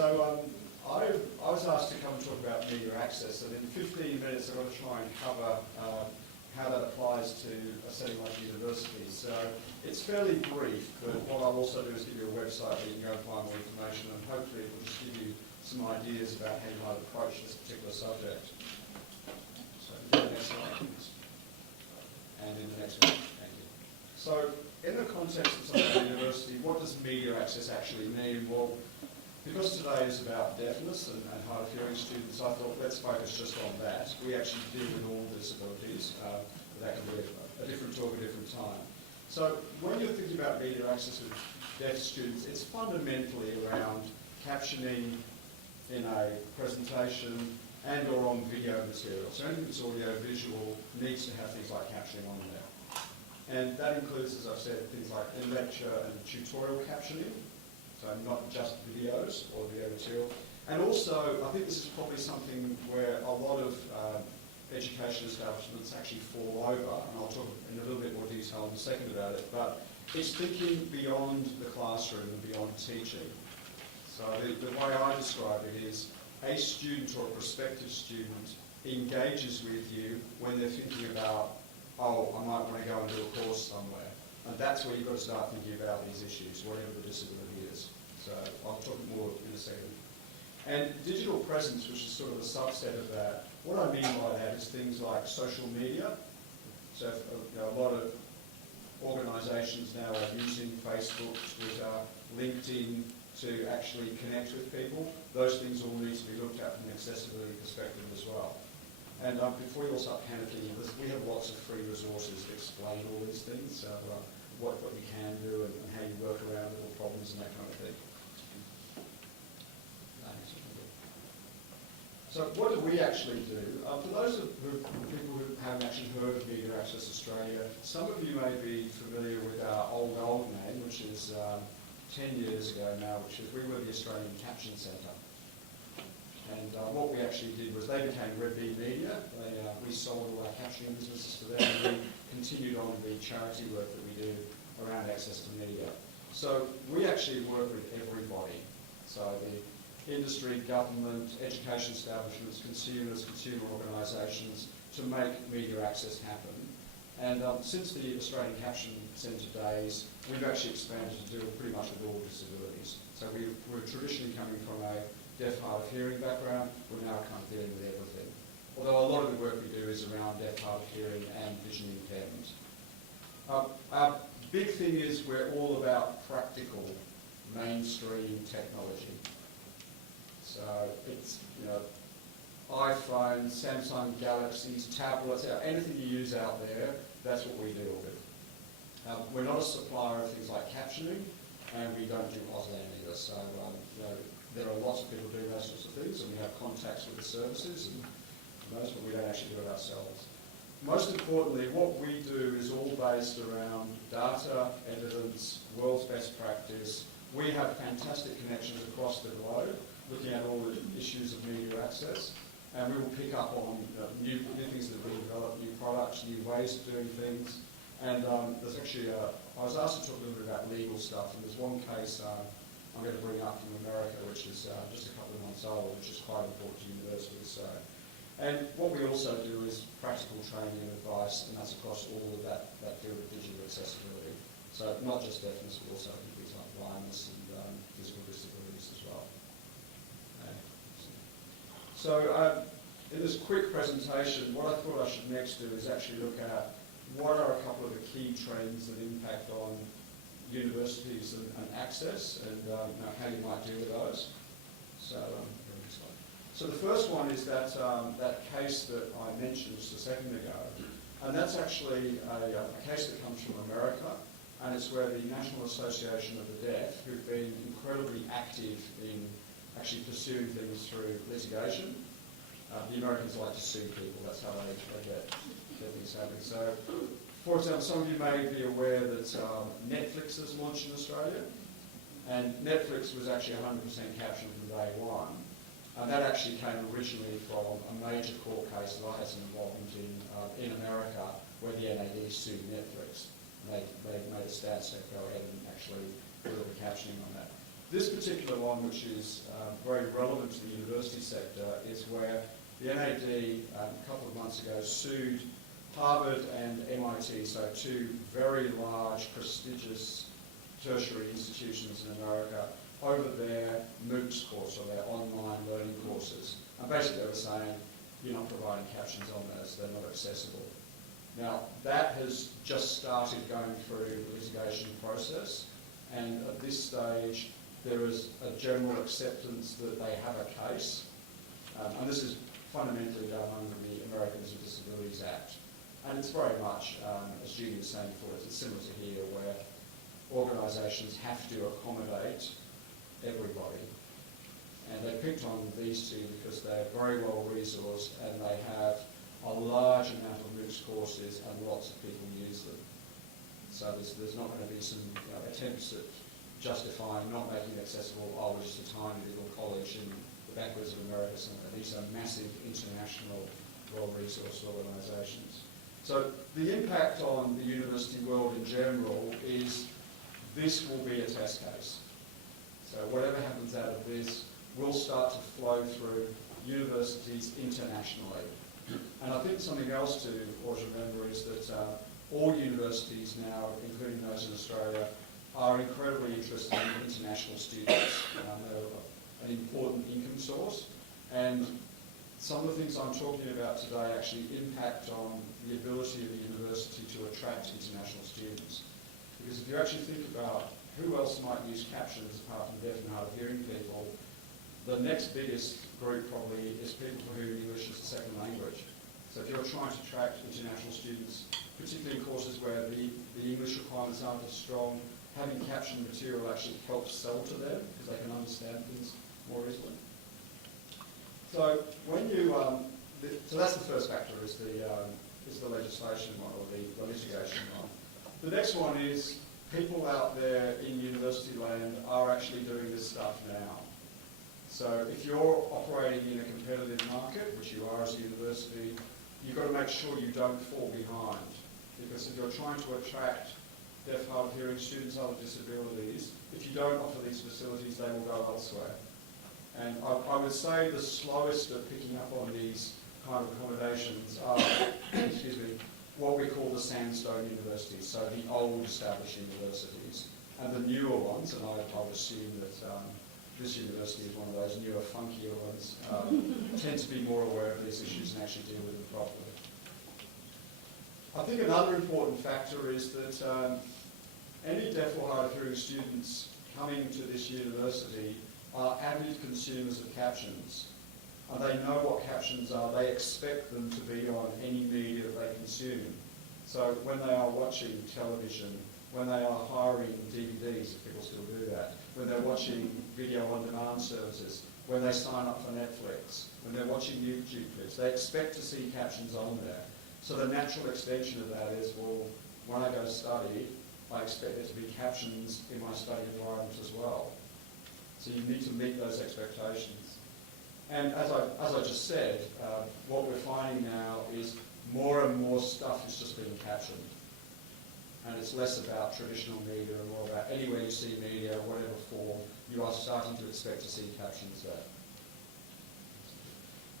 so I was asked to come and talk about media access, and in 15 minutes I'm going to try and cover how that applies to a setting like universities. So it's fairly brief, but what I'll also do is give you a website where you can go and find more information, and hopefully it will just give you some ideas about how you might approach this particular subject. So in the next slide, please. And in the next one, thank you. So in the context of something like university, what does media access actually mean? Well, because today is about deafness and hard of hearing students, I thought let's focus just on that. We actually deal with all disabilities, but that can be a different talk at a different time. So when you're thinking about media access with deaf students, it's fundamentally around captioning in a presentation and or on video material. So anything that's audio visual needs to have things like captioning on there. And that includes, as I've said, things like in-lecture and tutorial captioning, so not just videos or video material. And also, I think this is probably something where a lot of education establishments actually fall over, and I'll talk in a little bit more detail in a second about it, but it's thinking beyond the classroom and beyond teaching. So the way I describe it is a student or a prospective student engages with you when they're thinking about, oh, I might want to go and do a course somewhere. And that's where you've got to start thinking about these issues, whatever the disability is. So I'll talk more in a second. And digital presence, which is sort of a subset of that, what I mean by that is things like social media. So a lot of organisations now are using Facebook, Twitter, LinkedIn to actually connect with people. Those things all need to be looked at from an accessibility perspective as well. And before you all start panicking, we have lots of free resources to explain all these things, so what you can do and how you work around little problems and that kind of thing. So what do we actually do? For those people who haven't actually heard of Media Access Australia, some of you may be familiar with our old name, which is 10 years ago now, which is we were the Australian Caption Centre. And what we actually did was they became Red Bee Media. We sold all our captioning businesses to them, and we continued on the charity work that we do around access to media. So we actually work with everybody. So the industry, government, education establishments, consumers, consumer organisations, to make media access happen. And since the Australian Caption Centre days, we've actually expanded to do pretty much with all disabilities. So we're traditionally coming from a deaf, hard of hearing background, we're now kind of dealing with everything. Although a lot of the work we do is around deaf, hard of hearing and vision impairment. Our big thing is we're all about practical, mainstream technology. So it's, iPhones, Samsung Galaxies, tablets, anything you use out there, that's what we deal with. We're not a supplier of things like captioning, and we don't do Auslan either. So there are lots of people doing those sorts of things, and we have contacts with the services and those, but we don't actually do it ourselves. Most importantly, what we do is all based around data, evidence, world's best practice. We have fantastic connections across the globe, looking at all the issues of media access, and we will pick up on new things that we develop, new products, new ways of doing things. And there's actually, I was asked to talk a little bit about legal stuff, and there's one case I'm going to bring up from America, which is just a couple of months old, which is quite important to universities. So. And what we also do is practical training and advice, and that's across all of that field of digital accessibility. So not just deafness, but also things like blindness and physical disabilities as well. Okay. So in this quick presentation, what I thought I should next do is actually look at what are a couple of the key trends that impact on universities and access, and how you might deal with those. So the first one is that case that I mentioned just a second ago, and that's actually a case that comes from America, and it's where the National Association of the Deaf, who've been incredibly active in actually pursuing things through litigation. The Americans like to sue people, that's how they get things happening. So, for example, some of you may be aware that Netflix has launched in Australia, and Netflix was actually 100% captioned from day one. And that actually came originally from a major court case that I had some involvement in America, where the NAD sued Netflix. They made a stance to go ahead and actually do the captioning on that. This particular one, which is very relevant to the university sector, is where the NAD a couple of months ago sued Harvard and MIT, so two very large, prestigious tertiary institutions in America, over their MOOCs course, or their online learning courses. And basically they were saying, you're not providing captions on those, they're not accessible. Now, that has just started going through the litigation process, and at this stage there is a general acceptance that they have a case, and this is fundamentally done under the Americans with Disabilities Act. And it's very much, as Judy was saying before, it's similar to here, where organisations have to accommodate everybody. And they picked on these two because they're very well resourced and they have a large amount of MOOCs courses and lots of people use them. So there's not going to be some attempts at justifying not making it accessible. Oh, we're just a tiny little college in the backwoods of America. And these are massive international, well-resourced organisations. So the impact on the university world in general is this will be a test case. So whatever happens out of this will start to flow through universities internationally. And I think something else to always remember is that all universities now, including those in Australia, are incredibly interested in international students. They're an important income source. And some of the things I'm talking about today actually impact on the ability of the university to attract international students. Because if you actually think about who else might use captions apart from deaf and hard of hearing people, the next biggest group probably is people for whom English is a second language. So if you're trying to attract international students, particularly in courses where the English requirements aren't as strong, having captioned material actually helps sell to them because they can understand things more easily. So when you, so that's the first factor, is the legislation one, or the litigation one. The next one is people out there in university land are actually doing this stuff now. So if you're operating in a competitive market, which you are as a university, you've got to make sure you don't fall behind. Because if you're trying to attract deaf, hard of hearing students, other disabilities, if you don't offer these facilities, they will go elsewhere. And I would say the slowest at picking up on these kind of accommodations are, excuse me, what we call the sandstone universities, so the old established universities, and the newer ones, and I would assume that this university is one of those newer, funkier ones, tend to be more aware of these issues and actually deal with them properly. I think another important factor is that any deaf or hard of hearing students coming to this university are avid consumers of captions, and they know what captions are. They expect them to be on any media that they consume. So when they are watching television, when they are hiring DVDs, if people still do that, when they're watching video on demand services, when they sign up for Netflix, when they're watching YouTube clips, they expect to see captions on there. So the natural extension of that is, well, when I go study, I expect there to be captions in my study environment as well. So you need to meet those expectations. And as I just said, what we're finding now is more and more stuff is just being captioned. And it's less about traditional media and more about anywhere you see media, whatever form, you are starting to expect to see captions there.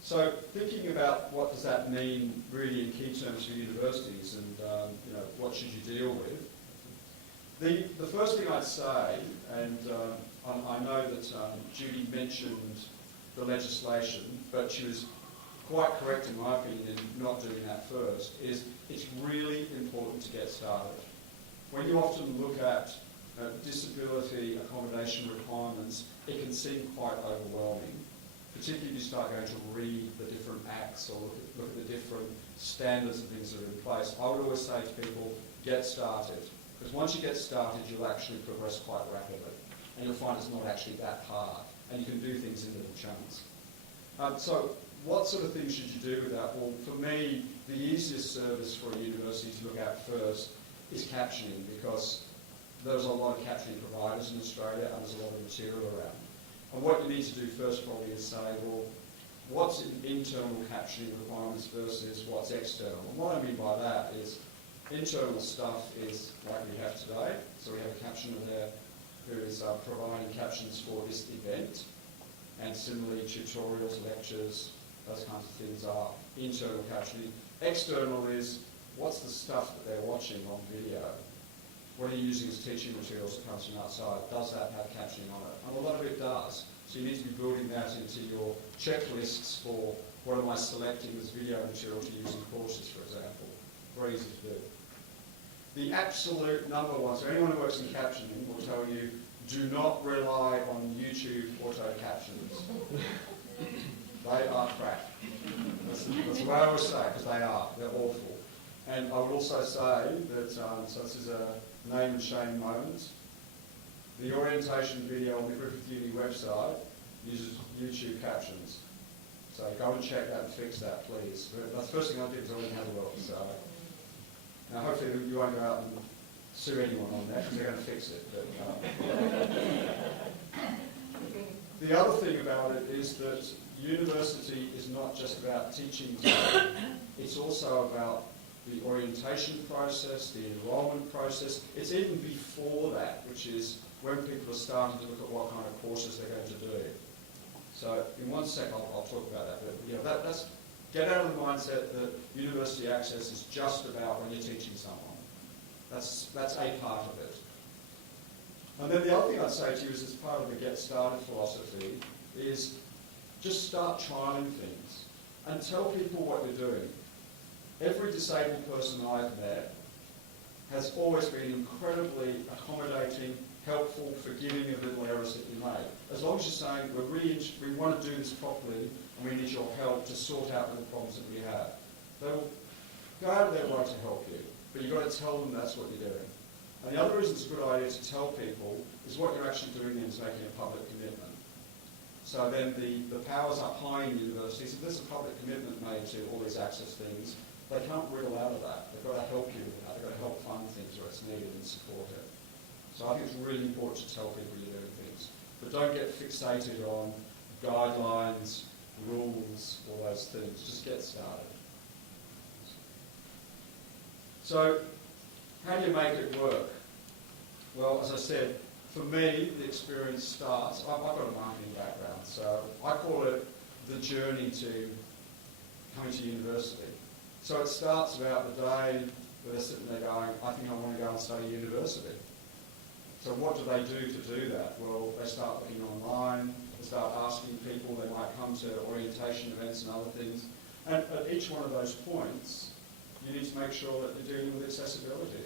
So thinking about what does that mean really in key terms for universities and what should you deal with, the first thing I'd say, and I know that Judy mentioned the legislation, but she was quite correct in my opinion in not doing that first, is it's really important to get started. When you often look at disability accommodation requirements, it can seem quite overwhelming, particularly if you start going to read the different acts or look at the different standards and things that are in place. I would always say to people, get started. Because once you get started, you'll actually progress quite rapidly. And you'll find it's not actually that hard. And you can do things in little chunks. So what sort of things should you do with that? Well, for me, the easiest service for a university to look at first is captioning, because there's a lot of captioning providers in Australia and there's a lot of material around. And what you need to do first probably is say, well, what's internal captioning requirements versus what's external? And what I mean by that is internal stuff is like we have today. So we have a captioner there who is providing captions for this event. And similarly, tutorials, lectures, those kinds of things are internal captioning. External is, what's the stuff that they're watching on video? What are you using as teaching materials that comes from outside? Does that have captioning on it? And a lot of it does. So you need to be building that into your checklists for what am I selecting as video material to use in courses, for example. Very easy to do. The absolute number one, so anyone who works in captioning will tell you, do not rely on YouTube auto captions. They are crap. That's the way I always say, because they are. They're awful. And I would also say that, so this is a name and shame moment, the orientation video on the Griffith Uni website uses YouTube captions. So go and check that and fix that, please. But that's the first thing I did, because I wouldn't have a look. So now hopefully you won't go out and sue anyone on that, because they're going to fix it. But, the other thing about it is that university is not just about teaching time, it's also about the orientation process, the enrolment process. It's even before that, which is when people are starting to look at what kind of courses they're going to do. So in one sec I'll talk about that. But you know, that's get out of the mindset that university access is just about when you're teaching someone. That's a part of it. And then the other thing I'd say to you is, as part of the Get Started philosophy, is just start trialing things and tell people what you're doing. Every disabled person I've met has always been incredibly accommodating, helpful, forgiving of little errors that you make. As long as you're saying, we want to do this properly and we need your help to sort out the problems that we have. They'll go out of their way to help you, but you've got to tell them that's what you're doing. And the other reason it's a good idea to tell people is what you're actually doing then is making a public commitment. So then the powers up high in universities, if there's a public commitment made to all these access things, they can't wriggle out of that. They've got to help you with that. They've got to help fund things where it's needed and support it. So I think it's really important to tell people you're doing things. But don't get fixated on guidelines, rules, all those things. Just get started. So how do you make it work? Well, as I said, for me, the experience starts, I've got a marketing background, so I call it the journey to coming to university. So it starts about the day where they're sitting there going, I think I want to go and study university. So what do they do to do that? Well, they start looking online, they start asking people, they might come to orientation events and other things. And at each one of those points, you need to make sure that you're dealing with accessibility.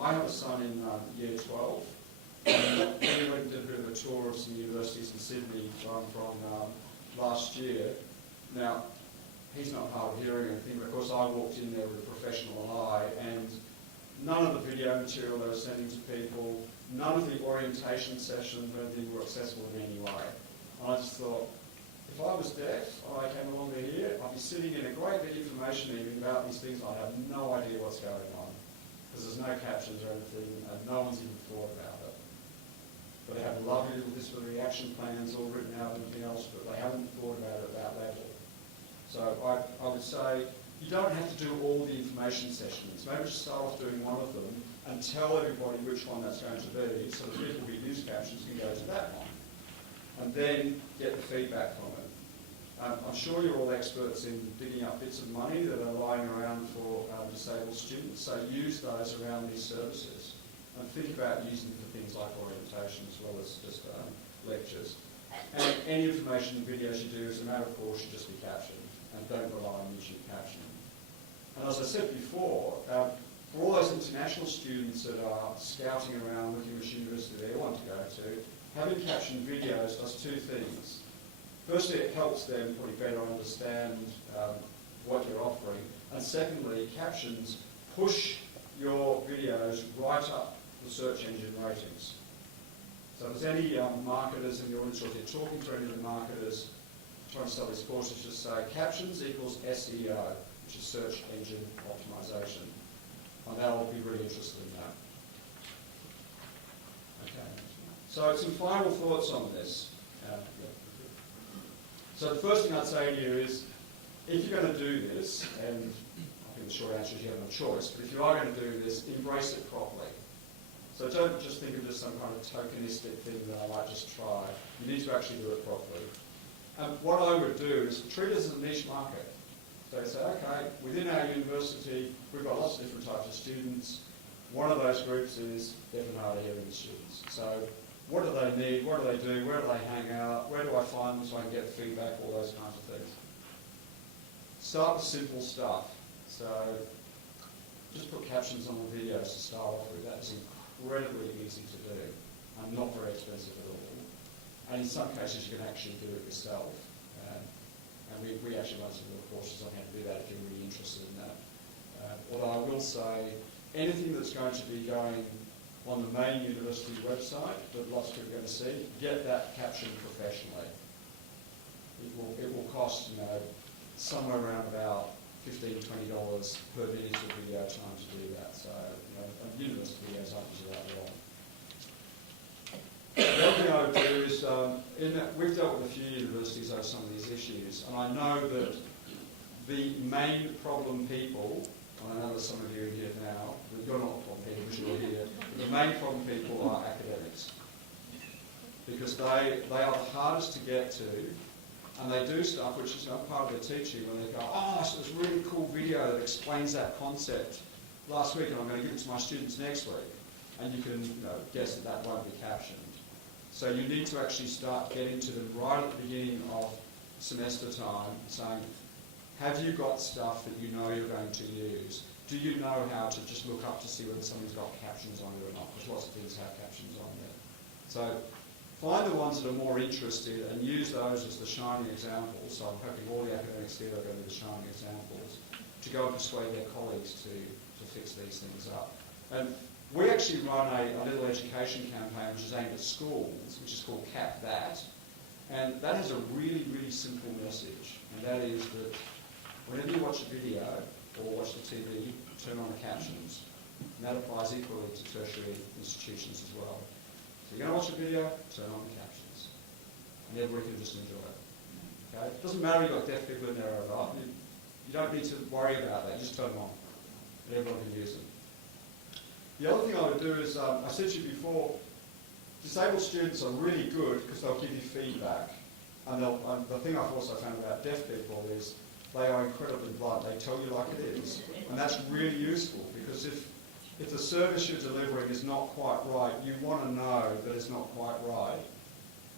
I have a son in year 12, and we went and did a bit of a tour of some universities in Sydney from last year. Now, he's not hard of hearing or anything, but of course I walked in there with a professional eye, and none of the video material they were sending to people, none of the orientation sessions or anything were accessible in any way. And I just thought, if I was deaf and I came along to here, I'd be sitting in a great bit of information even about these things, and I'd have no idea what's going on. Because there's no captions or anything, and no one's even thought about it. But they have lovely little disciplinary action plans all written out and everything else, but they haven't thought about it at that level. So I would say, you don't have to do all the information sessions. Maybe just start off doing one of them and tell everybody which one that's going to be, so that people who use captions can go to that one. And then get the feedback from it. I'm sure you're all experts in digging up bits of money that are lying around for disabled students, so use those around these services. And think about using them for things like orientation as well as just lectures. And any information and videos you do, as a matter of course, should just be captioned, and don't rely on YouTube captioning. And as I said before, for all those international students that are scouting around looking which university they want to go to, having captioned videos does two things. Firstly, it helps them probably better understand what you're offering. And secondly, captions push your videos right up the search engine ratings. So if there's any marketers in the audience, or if you're talking to any of the marketers trying to sell these courses, just say captions equals SEO, which is search engine optimization. And they'll be really interested in that. Okay. So some final thoughts on this. So the first thing I'd say to you is, if you're going to do this, and I think the short answer is you have no choice, but if you are going to do this, embrace it properly. So don't just think of it as some kind of tokenistic thing that I might just try. You need to actually do it properly. And what I would do is treat it as a niche market. So you say, okay, within our university, we've got lots of different types of students. One of those groups is deaf and hard of hearing students. So what do they need? What do they do? Where do they hang out? Where do I find them so I can get feedback? All those kinds of things. Start with simple stuff. So just put captions on the videos to start off with. That is incredibly easy to do and not very expensive at all. And in some cases, you can actually do it yourself. And we actually run some little courses on how to do that if you're really interested in that. Although I will say, anything that's going to be going on the main university website that lots of people are going to see, get that captioned professionally. It will cost, somewhere around about $15, $20 per minute of video time to do that. So, university videos aren't usually that long. The other thing I would do is, we've dealt with a few universities over some of these issues, and I know that the main problem people, and I know there's some of you here now, but you're not the problem people because you're here, but the main problem people are academics. Because they are the hardest to get to, and they do stuff which is not part of their teaching when they go, oh, I saw this really cool video that explains that concept last week and I'm going to give it to my students next week. And you can guess that that won't be captioned. So you need to actually start getting to them right at the beginning of semester time, saying, have you got stuff that you know you're going to use? Do you know how to just look up to see whether something's got captions on it or not? Because lots of things have captions on there. So find the ones that are more interested and use those as the shining examples. So I'm hoping all the academics here are going to be the shining examples to go and persuade their colleagues to fix these things up. And we actually run a little education campaign which is aimed at schools, which is called Cap That. And that has a really, really simple message. And that is that whenever you watch a video or watch the TV, turn on the captions. And that applies equally to tertiary institutions as well. So you're going to watch a video, turn on the captions. And everybody can just enjoy it. Okay? It doesn't matter if you've got deaf people in there or not. You don't need to worry about that. Just turn them on. And everyone can use them. The other thing I would do is, I said to you before, disabled students are really good because they'll give you feedback. And the thing I've also found about deaf people is they are incredibly blunt. They tell you like it is. And that's really useful because if the service you're delivering is not quite right, you want to know that it's not quite right.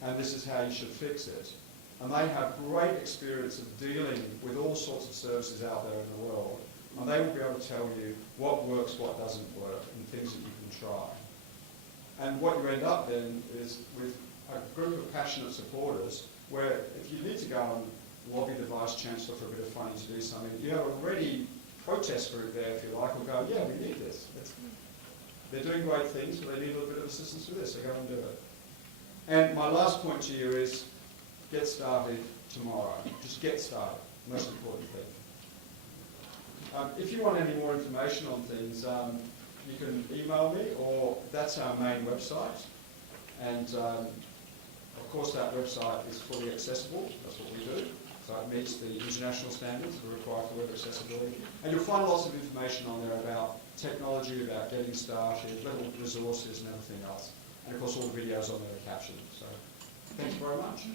And this is how you should fix it. And they have great experience of dealing with all sorts of services out there in the world. And they will be able to tell you what works, what doesn't work, and things that you can try. And what you end up then is with a group of passionate supporters where if you need to go and lobby the Vice-Chancellor for a bit of funding to do something, you have a ready protest group there, if you like, will go, yeah, we need this. They're doing great things, but they need a little bit of assistance with this, so go and do it. And my last point to you is get started tomorrow. Just get started, most important thing. If you want any more information on things, you can email me, or that's our main website. And of course that website is fully accessible, that's what we do. So it meets the international standards that are required for web accessibility. And you'll find lots of information on there about technology, about getting started, little resources and everything else. And of course all the videos on there are captioned. So thanks very much.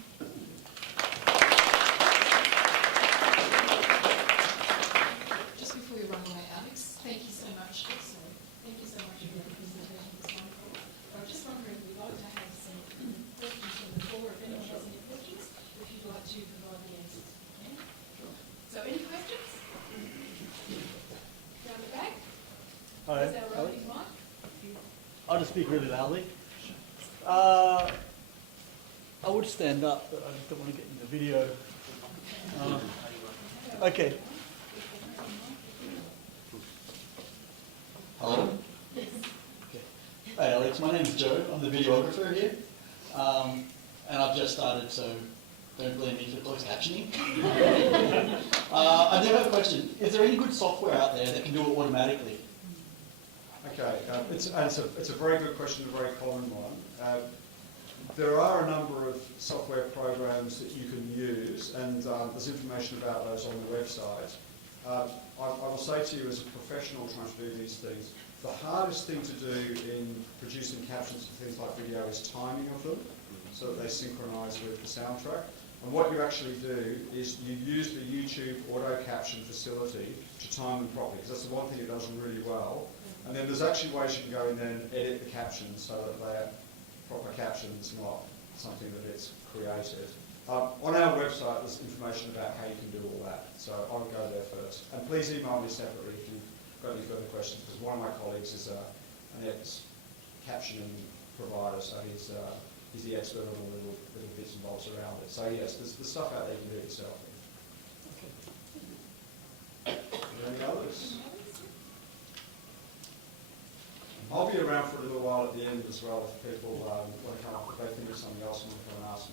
Just before we run away, Alex, thank you so much. Thank you so much for your presentation. It's wonderful. I'm just wondering, we'd like to have some questions from the floor. If anyone has any questions, if you'd like to provide the answers, you can. So, any questions? Down the back? Hi, Is our roving mic? I'll just speak really loudly. I would stand up, but I just don't want to get in the video. Okay. Hello? Yes. Okay. Hey Alex, my name's Joe. I'm the videographer here. And I've just started, so don't blame me for closed captioning. I do have a question. Is there any good software out there that can do it automatically? Okay, it's a very good question, a very common one. There are a number of software programs that you can use, and there's information about those on the website. I will say to you as a professional trying to do these things, the hardest thing to do in producing captions for things like video is timing of them, so that they synchronise with the soundtrack. And what you actually do is you use the YouTube auto caption facility to time them properly, because that's the one thing it does really well. And then there's actually ways you can go in there and edit the captions so that they're proper captions, not something that it's created. On our website there's information about how you can do all that, so I'll go there first. And please email me separately if you've got any further questions, because one of my colleagues is an ex-captioning provider, so he's the expert on all the little bits and bobs around it. So yes, there's stuff out there you can do it yourself. Are there any others? I'll be around for a little while at the end as well if people want to come up, if they think of something else and want to come and ask me.